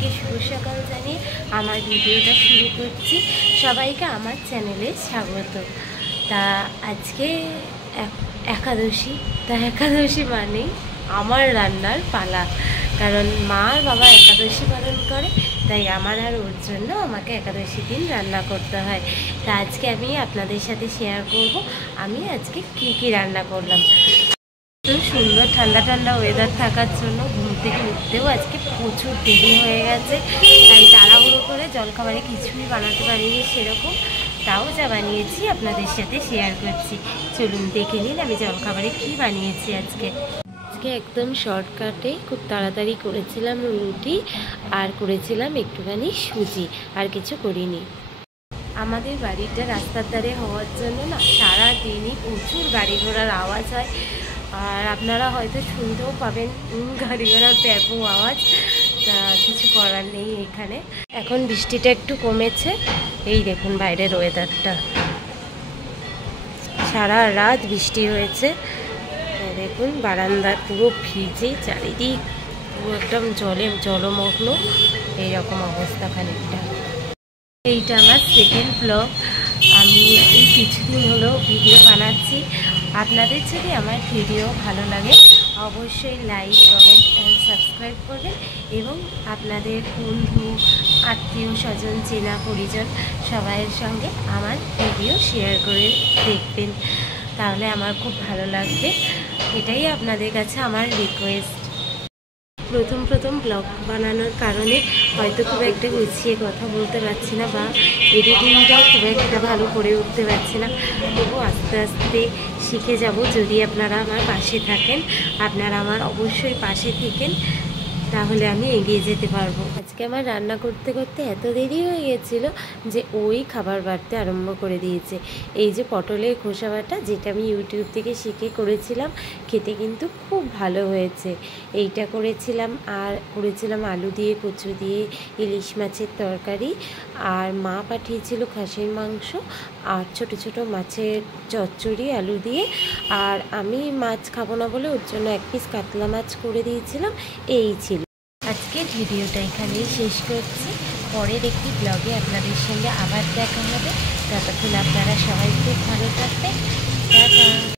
থেকে শুভ সকাল জানিয়ে আমার ভিডিওটা শুরু করছি। সবাইকে আমার চ্যানেলে স্বাগত। তা আজকে একাদশী, তা একাদশী মানেই আমার রান্নার পালা, কারণ মা আর বাবা একাদশী পালন করে, তাই আমার আর ওর জন্য আমাকে একাদশী দিন রান্না করতে হয়। তা আজকে আমি আপনাদের সাথে শেয়ার করব আমি আজকে কী রান্না করলাম। তো সুন্দর ঠান্ডা ঠান্ডা ওয়েদার থাকার জন্য ঘুম থেকে উঠতেও আজকে প্রচুর দেরি হয়ে গেছে, তাই তাড়াহুড়ো করে জলখাবারে কিছুই বানাতে পারিনি সেরকম। তাও যা বানিয়েছি আপনাদের সাথে শেয়ার করছি, চলুন দেখে নিন আমি জলখাবারে কী বানিয়েছি আজকে। একদম শর্টকাটে খুব তাড়াতাড়ি করেছিলাম রুটি আর করেছিলাম একটুখানি সুজি, আর কিছু করিনি। আমাদের বাড়িটা রাস্তার ধারে হওয়ার জন্য না সারা দিনই প্রচুর গাড়ি ঘোড়ার আওয়াজ হয়, আর আপনারা হয়তো শুনতেও পাবেন গাড়ি ঘোড়ার ব্যাপক আওয়াজ। তা কিছু করার নেই। এখানে এখন বৃষ্টিটা একটু কমেছে, এই দেখুন বাইরের ওয়েদারটা, সারা রাত বৃষ্টি হয়েছে। দেখুন বারান্দা পুরো ভিজে, চারিদিক পুরো একদম জলমগ্ন, এইরকম অবস্থা খানিকটা। এইটা আমার সেকেন্ড ব্লগ। আমি এই কিছুদিন হলো ভিডিও বানাচ্ছি। আপনাদের যদি আমার ভিডিও ভালো লাগে অবশ্যই লাইক, কমেন্ট অ্যান্ড সাবস্ক্রাইব করবেন, এবং আপনাদের বন্ধু, আত্মীয় স্বজন, চেনা পরিজন সবাইয়ের সঙ্গে আমার ভিডিও শেয়ার করে দেখবেন, তাহলে আমার খুব ভালো লাগবে। এটাই আপনাদের কাছে আমার রিকোয়েস্ট। প্রথম ব্লগ বানানোর কারণে হয়তো খুব একটা গুছিয়ে কথা বলতে পারছি না, বা এডিটিংটাও খুব একটা ভালো করে উঠতে পারছি না, তবু আস্তে আস্তে শিখে যাব যদি আপনারা আমার পাশে থাকেন। আপনারা আমার অবশ্যই পাশে থাকেন, তাহলে আমি এগিয়ে যেতে পারবো। আজকে আমার রান্না করতে করতে এত দেরি হয়ে গেছিলো যে ওই খাবার বাড়তে আরম্ভ করে দিয়েছে। এই যে পটলের খোসা বাটা, যেটা আমি ইউটিউব থেকে শিখে করেছিলাম, খেতে কিন্তু খুব ভালো হয়েছে। এইটা করেছিলাম, আর করেছিলাম আলু দিয়ে, কচু দিয়ে ইলিশ মাছের তরকারি, আর মা পাঠিয়েছিল খাসির মাংস আর ছোট ছোট মাছের চচ্চড়ি আলু দিয়ে, আর আমি মাছ খাবো না বলে ওর জন্য এক পিস কাতলা মাছ করে দিয়েছিলাম। এই ছিল আজকের ভিডিওটা, এখানেই শেষ করছি। পরের একটি ব্লগে আপনাদের সঙ্গে আবার দেখা হবে। ততক্ষণ আপনারা সবাই খুব ভালো থাকবেন। টাটা।